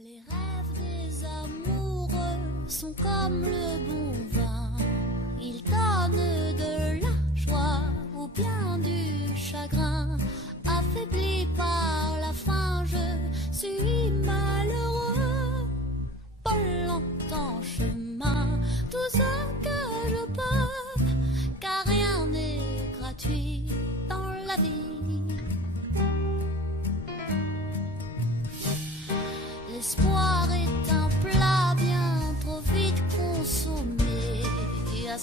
Les rêves des amoureux sont comme le bon vin. Ils donnent de la joie ou bien du chagrin. Affaibli par la faim, je suis malheureux. Pas longtemps chemin, tout ce que je peux, car rien n'est gratuit dans la vie. L'espoir est un plat bien trop vite consommé. À